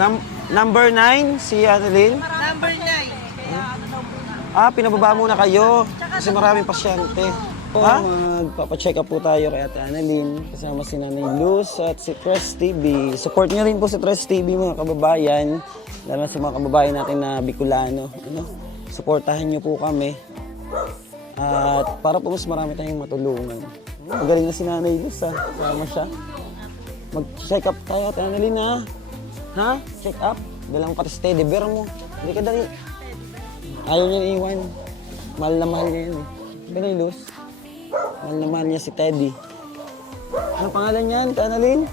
Number 9, si Annalyn. Number 9. Pinababa muna kayo kasi maraming pasyente. Magpapacheck up po tayo kay Ate Annalyn kasama si Nanay Luz at si Tres TV. Support niyo rin po si Tres TV mga kababayan, lalo sa mga kababayan natin na Bicolano. Suportahan niyo po kami at para po mas marami tayong matulungan. Magaling na si Nanay Luz kasama siya. Mag-check up tayo Ate Annalyn ha? Check up? Dalang pati steady bear mo. Hindi ka dali. Ayaw niya iwan. Mahal na mahal niya yun Nanay Luz. Mahal na mahal niya si Teddy. Ano pangalan niyan, Annalyn?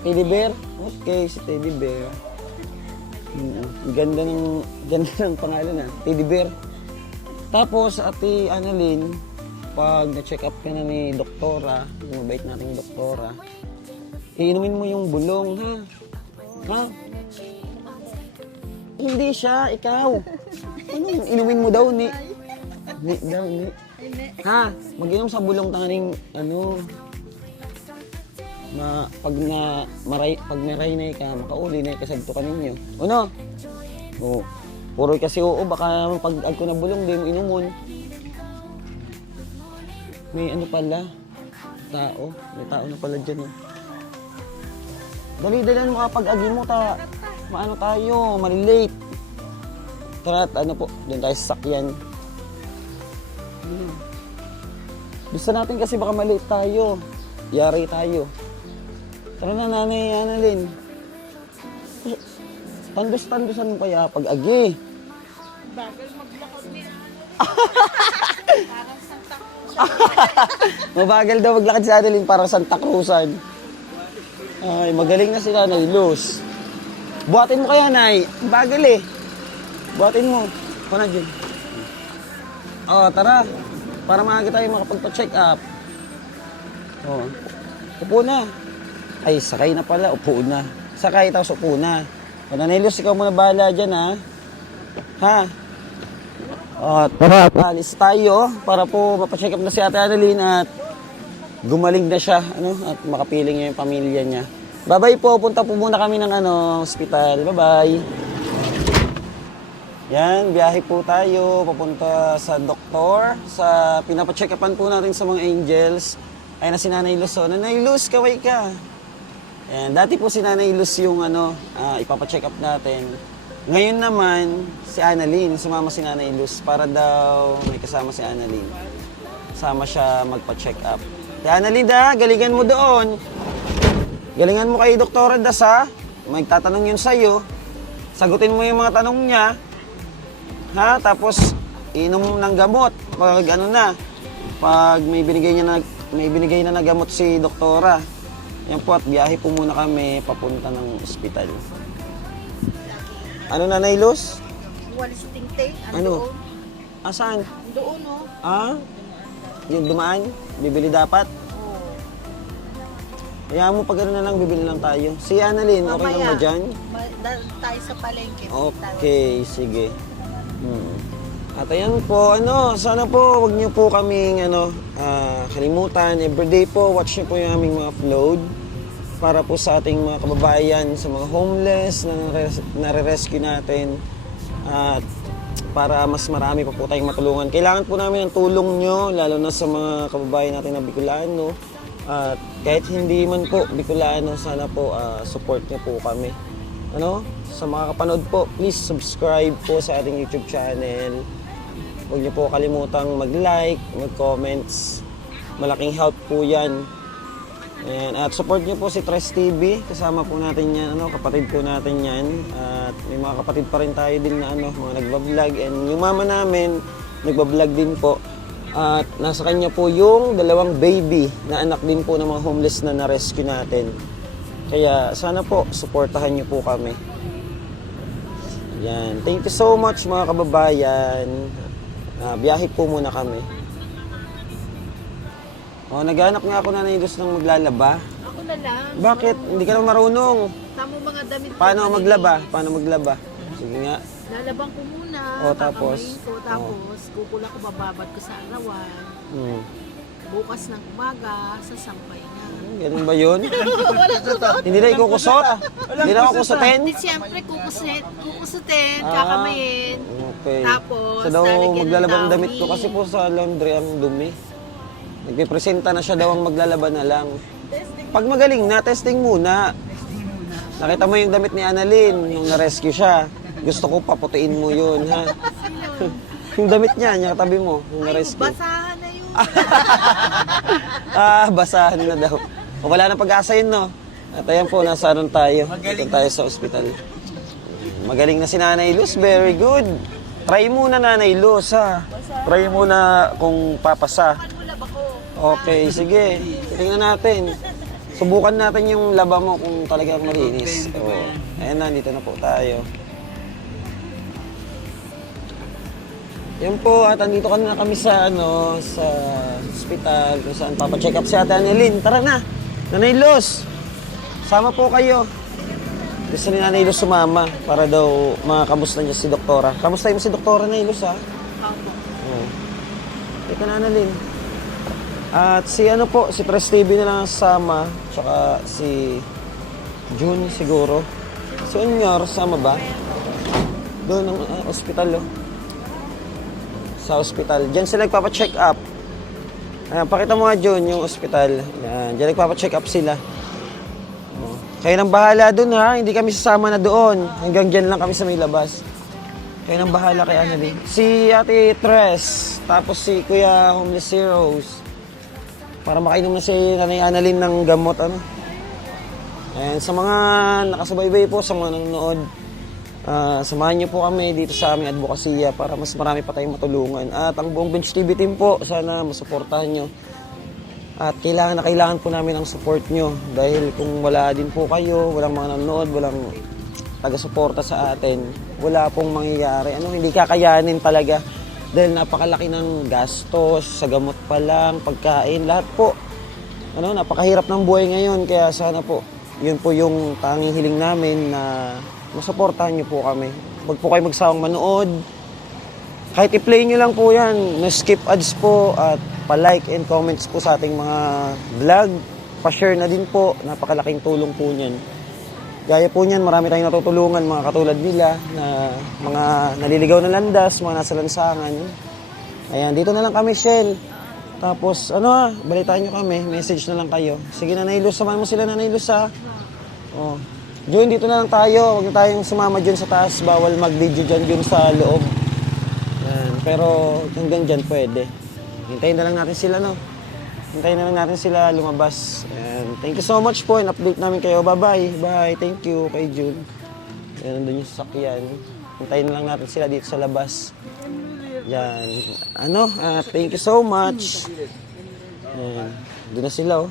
Teddy Bear? Okay, si Teddy Bear. Ganda ng pangalan Teddy Bear. Tapos, Ate Annalyn, pag na-check up ka na ni Doktora, yung mabait nating Doktora, iinumin mo yung bulong, ha? Hindi siya, ikaw. Inumin mo daw, ni. Ha? Mag-inom sa bulong tanganing, pag maray na ka, makauli na ikasagto ka ninyo. Ano? Oo. Puro kasi baka pag ko na bulong, di mo inumon. May pala, tao. May tao na pala dyan, Dali-dalan mo pag-agi mo, maano tayo, malilate. Tara, doon tayo sa sakyan. Gusto natin kasi baka malate tayo. Yari tayo. Tara na, Nanay Annalyn. Tandos-tandosan mo kaya pag-agi. Bagal maglakad niya. Parang Santa Cruz. Mabagal daw maglakad si Annalyn parang Santa Cruzan. Ay, magaling na si Nanay Luz. Buhatin mo kaya, Nay. Bagal Buhatin mo. Pana dyan. Tara. Para maaga tayo makapagpa-check up. Upo na. Ay, sakay na pala. Upo na. Sakay, tapos upo na. Nanay Luz, ikaw muna bahala dyan, ha? Tara, alis tayo para po mapacheck up na si Ate Annalyn at gumaling na siya, at makapiling niya yung pamilya niya. Bye-bye po, punta po muna kami ng hospital. Bye-bye. Yan, biyahe po tayo, papunta sa doktor. Sa pinapacheck upan po natin sa mga angels. Ay na si Nanay Luz. Nanay Luz, kaway ka. Yan, dati po si Nanay Luz yung ipapacheck up natin. Ngayon naman, si Annalyn, sumama si Nanay Luz para daw may kasama si Annalyn. Sama siya magpa-check up. Annalyn, galingan mo doon. Galingan mo kay Doktora Das, magtatanong yun sa'yo. Sagutin mo yung mga tanong niya. Ha? Tapos, inom ng gamot. Pag pag may binigay na gamot si Doktora. Yan po, at biyahe po muna kami papunta ng ospital. Ano, Nanay Luz? Walis tingting. Ano? Asan? Doon, Yung dumaan? Bibili dapat? Kaya mo pag na lang, bibili lang tayo. Si Annalyn, okay lang ba dyan? Tayo sa palengke. Okay, sige. At ayan po, sana po, wag niyo po kaming, kalimutan. Everyday po, watch niyo po yung aming mga upload para po sa ating mga kababayan, sa mga homeless na nare-rescue natin. At para mas marami pa po tayong matulungan. Kailangan po namin ng tulong nyo, lalo na sa mga kababayan natin na Bicolano. At kahit hindi man po Bicolano, sana po support niyo po kami. Sa mga kapanood po, please subscribe po sa ating YouTube channel. Huwag niyo po kalimutang mag-like, mag-comments. Malaking help po yan. Ayan. At support niyo po si Tres TV. Kasama po natin yan, kapatid po natin yan. At may mga kapatid pa rin tayo din na mga nagbablog. And yung mama namin, nagbablog din po. At nasa kanya po yung 2 baby na anak din po ng mga homeless na na-rescue natin. Kaya sana po, suportahan niyo po kami. Yan. Thank you so much mga kababayan. Biyahe po muna kami. Naghanap nga ako na gusto ng maglalaba. Ako na lang. Bakit? Hindi ka naman marunong. Tamo mga damit ko. Paano maglaba? Sige nga. Lalabang ko muna. Tapos? Tapos, kukula ko, bababad ko sa arawan. Bukas ng umaga, sasampay na. Ganun ba yun? Wala suot. Hindi na ikukusot? Hindi na ako kusutin? Hindi, siyempre kukusutin, kakamayin. Okay. Tapos, Siya daw lalagyan ng maglalaban ng damit towel. ko kasi po sa laundry ang dumi. Nagpipresenta na siya daw ang maglalaban na lang. Pag magaling na, testing muna. Nakita mo yung damit ni Annalyn nung na-rescue siya. Gusto ko paputiin mo yun, ha? Yung damit niya, yung katabi mo, nung Ay, na-rescue. basahan na yun. Basahan na daw. O, wala na pag-asa yun, no? At ayan po, nasa anon tayo. Dito tayo sa ospital. Magaling na si Nanay Luz, very good. Try muna, Nanay Luz, ha? Try muna kung papasa. Ano laba ko? Okay, sige. Tingnan natin. Subukan natin yung laba mo kung talagang malinis. O, ayan na, dito na po tayo. Yan po, at andito ka na kami sa, sa hospital, kung saan papacheck up si Ate Annalyn. Tara na, Nanay Luz, sama po kayo. Gusto ni Nanay Luz sumama para daw makamusta niya si Doktora. Kamusta mo si Doktora, Nanay Luz, ha? Opo. Oo. Ika na, Annalyn. At si si Tres TV na lang sama, tsaka si June siguro. Si Onyor, sama ba? Doon ang ospital, sa ospital. Diyan sila nagpapacheck up. Pakita mo nga, Jun, yung ospital. Yan. Diyan nagpapacheck up sila. Kayo nang bahala dun, ha? Hindi kami sasama na doon. Hanggang dyan lang kami sa may labas. Kayo nang bahala kay Annalyn. Si Ate Tres, tapos si Kuya Homeless Heroes. Para makainom na si Nanay Annalyn ng gamot, Ayan, sa mga nakasubaybay po, sa mga nanonood, samahan niyo po kami dito sa aming advokasya para mas marami pa tayong matulungan. At ang buong Bench TV team po, sana masuportahan nyo. At kailangan po namin ang support nyo. Dahil kung wala din po kayo, walang mga nanonood, walang taga-suporta sa atin, wala pong mangyayari. Hindi kakayanin talaga. Dahil napakalaki ng gastos, sa gamot pa lang, pagkain, lahat po. Napakahirap ng buhay ngayon. Kaya sana po, yun po yung tanging hiling namin na masuportahan niyo po kami. Huwag po kayo magsawang manood. Kahit i-play niyo lang po yan. No-skip ads po at pa-like and comments po sa ating mga vlog. Pa-share na din po. Napakalaking tulong po niyan. Gaya po niyan, marami tayong natutulungan, mga katulad nila, na mga naliligaw ng landas, mga nasa lansangan. Ayan, dito na lang kami, Shell. Tapos, balitaan niyo kami. Message na lang kayo. Sige, Nanay Luz, samahan mo sila, Nanay Luz, ha? Oh. Jun, dito na lang tayo. Huwag na tayong sumama dyan sa taas. Bawal mag-video dyan, Jun, sa loob. Yan. Pero hanggang dyan pwede. Hintayin na lang natin sila, Hintayin na lang natin sila lumabas. Yan. Thank you so much po. In-update namin kayo. Bye-bye. Bye. Thank you kay Jun. Yan, nandun yung sasakyan. Hintayin na lang natin sila dito sa labas. Yan. Thank you so much. Yan. Doon na sila,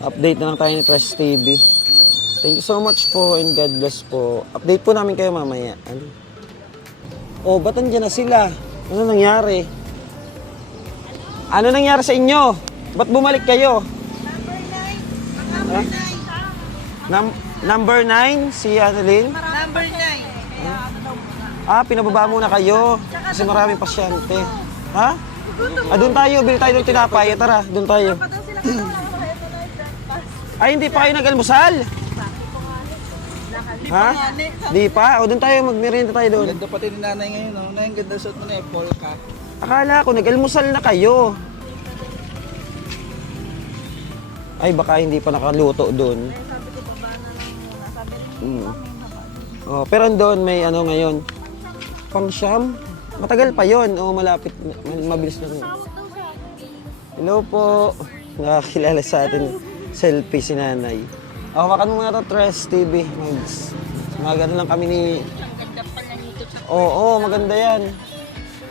Update na lang tayo ni Press TV. Thank you so much po and God bless po. Update po namin kayo mamaya. Ba't nandiyan na sila? Ano nangyari? Ano nangyari sa inyo? Ba't bumalik kayo? Number 9, si Annalyn? Number 9. Pinababa muna kayo. Kasi maraming pasyente. Ha? Doon tayo. Bili tayo ng tinapay. Tara, doon tayo. Ay, hindi pa kayo nag-almusal? Ha? Di pa? Doon tayo, magmerienda tayo doon. Ganda pati ni nanay ngayon, Nanay, ang ganda suot mo na polka. Akala ko, nag-almusal na kayo. Ay, baka hindi pa nakaluto doon. Pero doon may ngayon. Pang-siyam? Matagal pa yon. Malapit. Mabilis na. Hello po. Nakakilala sa atin. Selfie si Nanay. Hawakan mo muna ito, Tres TV. Maganda lang kami ni... Oo, maganda yan.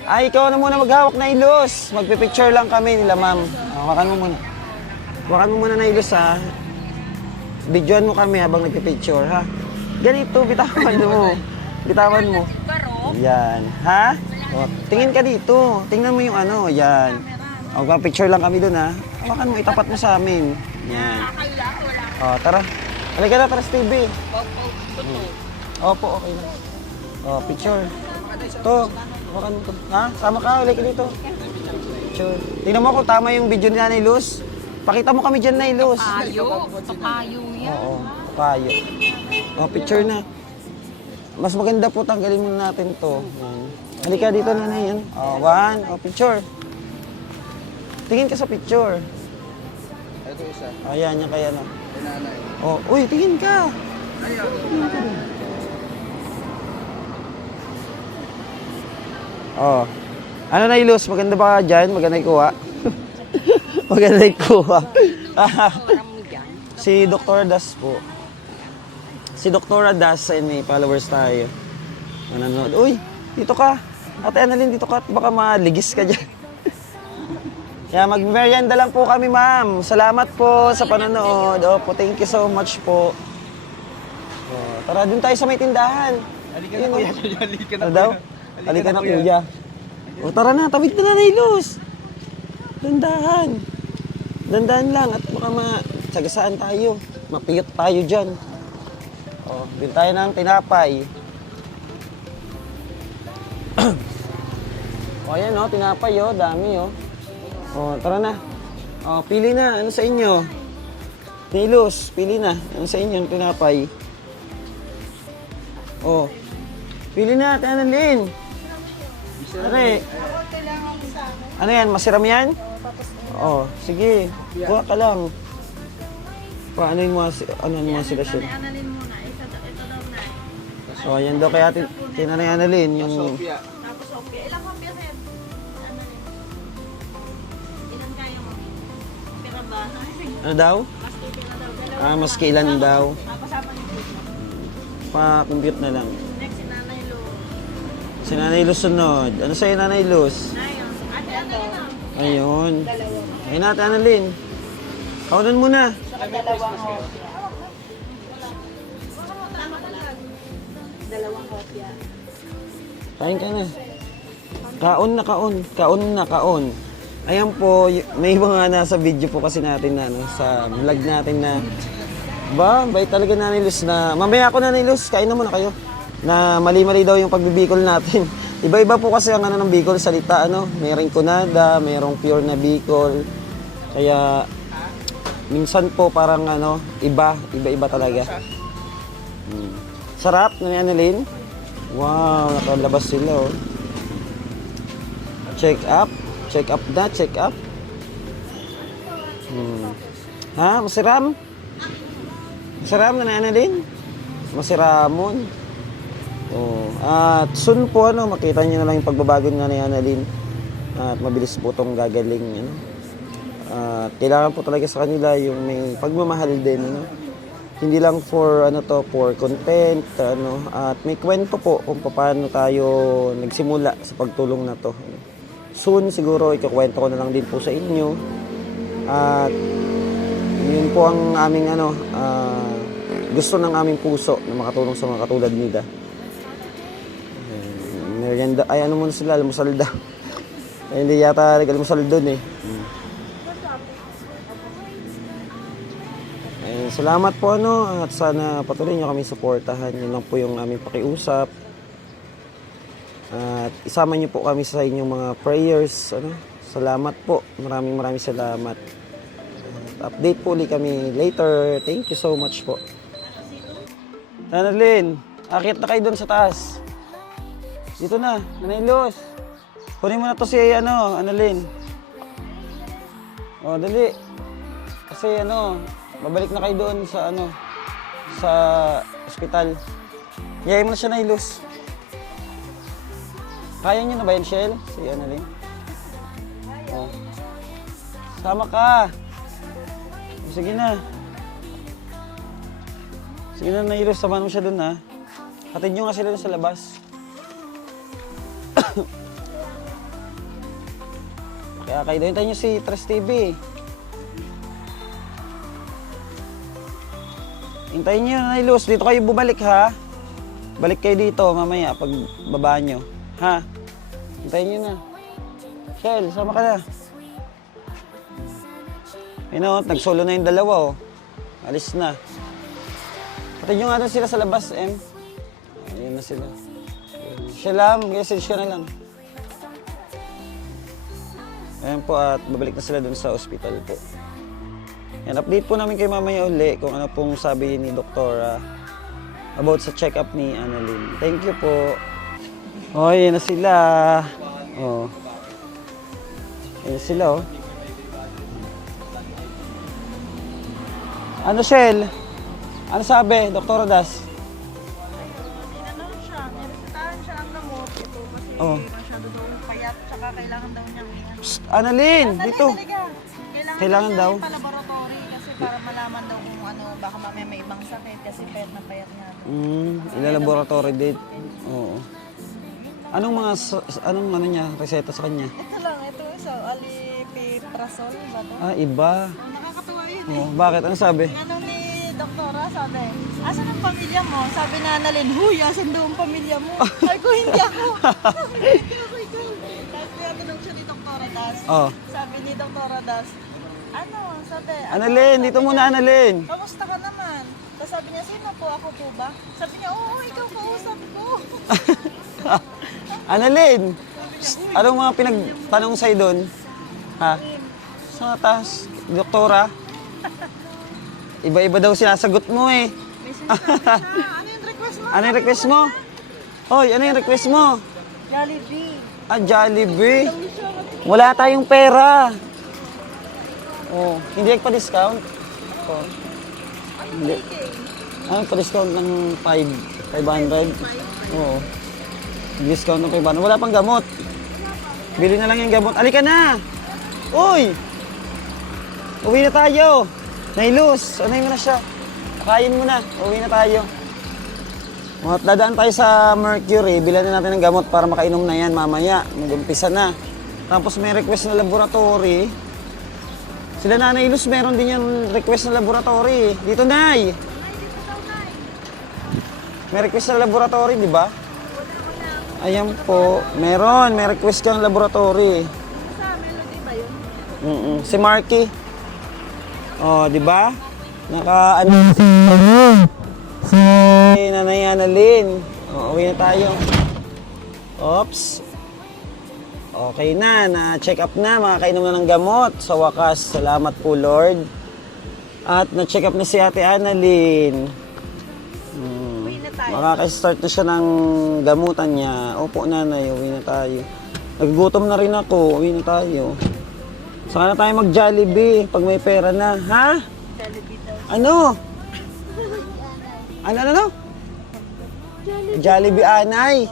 Ikaw na muna maghawak na ilos. Magpipicture lang kami nila, ma'am. Hawakan mo muna. Hawakan mo muna na ilos, ha. Videoan mo kami habang nagpipicture, ha. Ganito, bitawan mo. Bitawan mo. Yan. Ha? Tingin ka dito. Tingnan mo yung yan. Magpapicture lang kami dun, ha. Hawakan mo, itapat mo sa amin. Yan. Tara. Halika na, Tres TV. Opo, okay na. Picture. Ito. Hawakan mo ito. Ha? Sama ka, ulit ka dito. Picture. Tingnan mo kung tama yung video ni Nanay Luz. Pakita mo kami dyan, Nailos. Tokayo yan. Oo, kayo. Picture na. Mas maganda po, tanggalin muna natin to. Yan. Halika dito, nanay. Yan. One. Picture. Tingin ka sa picture. Ito isa. Yan, yan kaya na. Kay nanay. Uy, tingin ka. Ayun. Ano, Nailos? Maganda ba ka dyan? Maganda ikuha? Maganda ikuha. Si Dr. Das po. Si Dr. Das, ay may followers tayo. Manonood. Uy, dito ka. Ate Annalyn, dito ka. Baka maligis ka dyan. Kaya mag-merienda lang po kami, ma'am. Salamat po sa panonood. Opo, thank you so much po. Tara, dun tayo sa may tindahan. Halika na, kuya. Halika na, Ano daw? Halika na, kuya. Tara na, tawid na, Nailos. Dandahan. Dandahan lang at baka matsagasaan tayo. Mapiyot tayo dyan. Bili tayo ng tinapay. Ayan tinapay dami tara na. Pili na. Ano sa inyo? Nailos, pili na. Ano sa inyo ang tinapay? Pili na, Annalyn. Ano yan? Masiram yan? Sige. Kuha ka lang. Ano yung mga sila siya? Analin muna. Ito daw na. So, ayan daw kaya tinanay Annalyn yung... Sophia. Tapos Sophia. Ilang kopya sir? Analin. Ilan kayo mo? Pira ba? Ano daw? Mas pipira daw. Dalawa. Mas kailan daw? Kasama ni Pito. Pa-compute na lang. Next, si Nanay Lo. Si Nanay Luz sunod. Ano sa'yo, Nanay Luz? Ayun. Ate Annalyn na. Ayun. Ayun natin, Annalyn. Kaunan muna. Dalawang kopya. Kain ka na. Kaon na kaon. Kaon na kaon. Ayan po, may mga nasa video po kasi natin na, sa vlog natin na bait talaga Nanay Luz na, mamaya ako Nanay Luz, kain na muna kayo. Na mali-mali daw yung pagbibicol natin. Iba-iba po kasi ang ng Bicol salita, mayroong kunada, mayroong pure na Bicol. Kaya, minsan po parang iba-iba talaga. Sarap, Nanay Annalyn. Wow, nakalabas sila Check up. Check up na, check up. Ha, masiram? Masiram na Annalyn? Masiramon. At soon po makita niyo na lang yung pagbabago ni Annalyn. At mabilis po itong gagaling. At kailangan po talaga sa kanila yung may pagmamahal din. Hindi lang for for content. At may kwento po kung paano tayo nagsimula sa pagtulong na to. Soon siguro ikukwento ko na lang din po sa inyo. At yun po ang aming gusto ng aming puso na makatulong sa mga katulad nila. Merienda, muna sila, almusal daw. Hindi yata nag-almusal doon Salamat po at sana patuloy nyo kami suportahan. Yun lang po yung aming pakiusap. At isama nyo po kami sa inyong mga prayers. Salamat po. Maraming salamat. Update po ulit kami later. Thank you so much po. Annalyn, akit na kayo doon sa taas. Dito na, Nanay Luz. Kunin mo na to si Annalyn. Dali. Kasi babalik na kayo doon sa sa ospital. Iyayin mo na siya, Nanay Luz. Kaya niyo na ba yan, Shell? Si Annalyn? Sama ka. Sige na. Sige na, Nanay Luz. Samahan mo siya doon, ha? Hatid niyo nga sila doon sa labas. Kaya kayo doon tayo niyo si Tres TV. Hintayin niyo, Nanay Luz. Dito kayo bumalik, ha? Balik kayo dito mamaya pag baba niyo. Ha? Hintayin niyo na. Shell, sama ka na. Nagsolo na yung dalawa, Alis na. Patid nyo nga doon sila sa labas, Ayun na sila. Shell, message ka na lang. Ayan po at babalik na sila doon sa ospital po. Yan, update po namin kayo mamaya uli kung ano pong sabi ni Doktora about sa check-up ni Annalyn. Thank you po. Oh, yan na sila. Oh. Yan na sila, oh. Ano, Shell? Ano sabi, Doktora Das? Ano siya, niresetahan siya ang gamot. Ito kasi Oh. masyado daw payat, tsaka kailangan daw niyang Psst, Annalyn, dito. Kailangan daw? Pa-laboratory kasi para malaman daw kung ano, baka mamaya may ibang sakit kasi payat na payat nga. Ilalaboratory date. Oo. Anong mga, anong ano niya, reseta sa kanya? Ito lang, ito isa, alipiprazole ba to? Ah, iba. Nakakatawa yun Oh, bakit? Ano sabi? Ano ni doktora, sabi, asan ang pamilya mo? Sabi na Annalyn, huy, asan daw ang pamilya mo? Sabi ko, hindi ako. Hindi ako ikaw. Tapos tinatanong siya ni Doktora Das. Oh. Sabi ni Doktora Das, ano, sabi, Annalyn, dito muna, Annalyn. kamusta ka naman? Tapos sabi niya, sino po, ako po ba? Sabi niya, oo, ikaw kausap ko. Annalyn, anong mga pinagtanong sa'yo doon? Ha? Sa taas, Doktora? Iba-iba daw sinasagot mo eh. May sinasabi siya, ano yung request mo? Ano yung request mo? Hoy, ano yung request mo? Jollibee. Ah, Jollibee. Wala tayong pera. Oh, hindi pa-discount? Oh. Hindi. Ano pa-discount ng 500? Oo. Discount ng 500. Wala pang gamot. Bili na lang yung gamot. Alika na! Uy! Uwi na tayo. Nailus. Ano mo na siya? Kain mo na. Uwi na tayo. Dadaan tayo sa Mercury. Bilhan na natin ng gamot para makainom na yan mamaya. Mag-umpisa na. Tapos may request na laboratory. Sila Nanay Luz, meron din yung request na laboratory. Dito, Nay! May request na laboratory, di ba? Ayan po. Meron. May request kang laboratory. Sa Melody ba yun? Si Marky. Oh, di ba? Naka ano si Nanay Annalyn. Oh, uwi na tayo. Oops. Okay na check up na, makakainom na ng gamot. Sa wakas, salamat po Lord. At na-check up na si Ate Annalyn. Uwi na tayo. Makaka-start na siya ng gamutan niya. Opo nanay, uwi na tayo. Nagugutom na rin ako, uwi na tayo. Saka na tayo mag-Jollibee pag may pera na, ha? Jollibee daw. Ano? Ano? Jollibee Anay.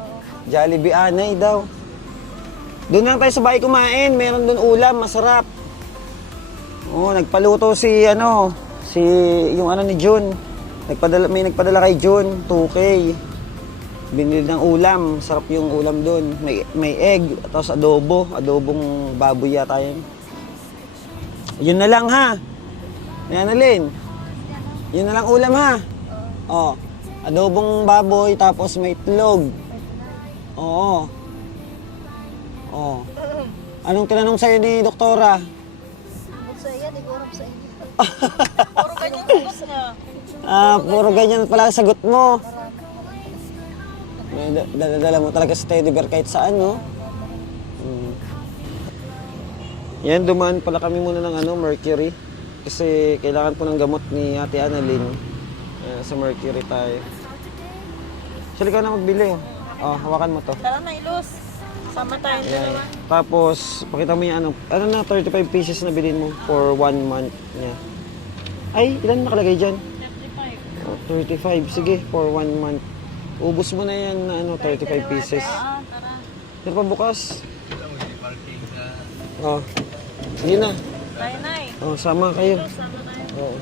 Jollibee Anay daw. Doon lang tayo sa bahay kumain. Meron doon ulam, masarap. Oh, nagpaluto si yung ni June. May nagpadala kay June, 2K. Binili ng ulam, sarap yung ulam doon. May egg, tapos adobong baboy yata yun. Yun na lang ha. Annalyn. Yun na lang ulam ha. Oh, adobong baboy tapos may itlog. Oo. Oh. Anong tinanong sa'yo ni Doktora? Sa iya, di ko alam sa iyo. Puro ganyan sagot niya. Puro ganyan pala sagot mo. Dala mo talaga sa teddy bear kahit saan, no? Yan, dumaan pala kami muna ng Mercury. Kasi kailangan po ng gamot ni Ate Annalyn. Sa Mercury tayo. Sila ka na magbili. Oh, hawakan mo to. Tara na, Ilus. Sama tayo dalawa. Tapos, pakita mo yung ano na, 35 pieces na bilhin mo for 1 month niya. Ay, ilan nakalagay dyan? 35. Oh, 35. Sige, for 1 month. Ubus mo na yan na 35 pieces. Tara. Pero pa bukas. Oh, sige na. Tayo, Nay. Oh, sama kayo. Sama tayo. Oo.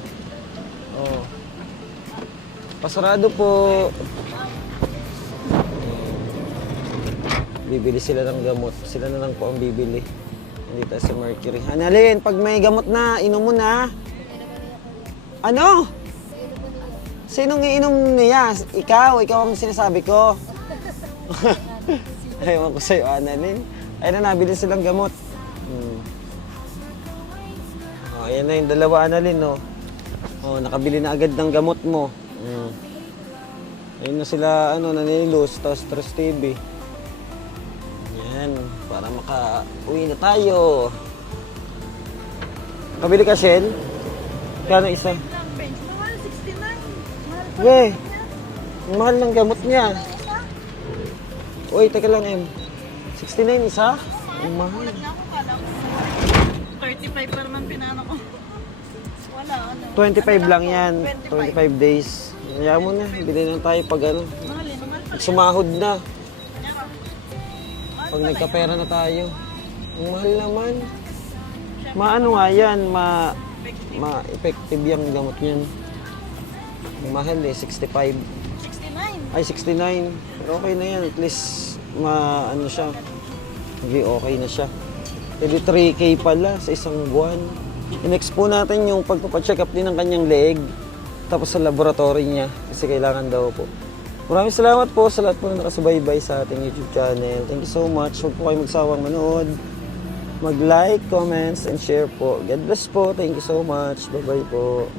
Oh. Pasarado po. Bibili sila ng gamot. Sila na lang po ang bibili. Hindi tayo sa Mercury. Annalyn, pag may gamot na, inom mo na. Ano? Sinong iinom niya? Ikaw ang sinasabi ko. Ayaw ko sa'yo, Annalyn. Ayun na, nabili silang gamot. Oh, ayan na yung dalawa, Annalyn, no? Oh, nakabili na agad ng gamot mo. Ayun na sila, Nanilus, tapos Stress TV. Yan, para maka-uwi na tayo. Nakabili ka, Shell? Kano isa? Lang, bench. Mahal, 69. Mahal pa Weh, rin yan. ang mahal ng gamot niya. Isa? Uy, teka lang, M. 69 isa? Ang mahal. Kulat na ako, kala ko. 35 pa naman pinano ko. Wala, ano. 25 lang yan. 25. 25 days. Kaya mo na, bili na tayo pag ano. Mahal eh, mahal pa Pag rin. sumahod na. Mahal Pag pala nagkapera na tayo. Ang mahal naman. Maano nga yan, ma-effective yung gamot niyan. Ang mahal eh, 65. 69. Ay, 69. Pero okay na yan. At least, ano siya. Hindi okay na siya. Pwede 3K pala sa isang buwan. I-next po natin yung pagpapacheck up din ng kanyang leeg. Tapos sa laboratory niya. Kasi kailangan daw po. Maraming salamat po sa lahat po na nakasubaybay sa ating YouTube channel. Thank you so much. Huwag po kayo magsawang manood. Mag-like, comments, and share po. God bless po. Thank you so much. Bye-bye po.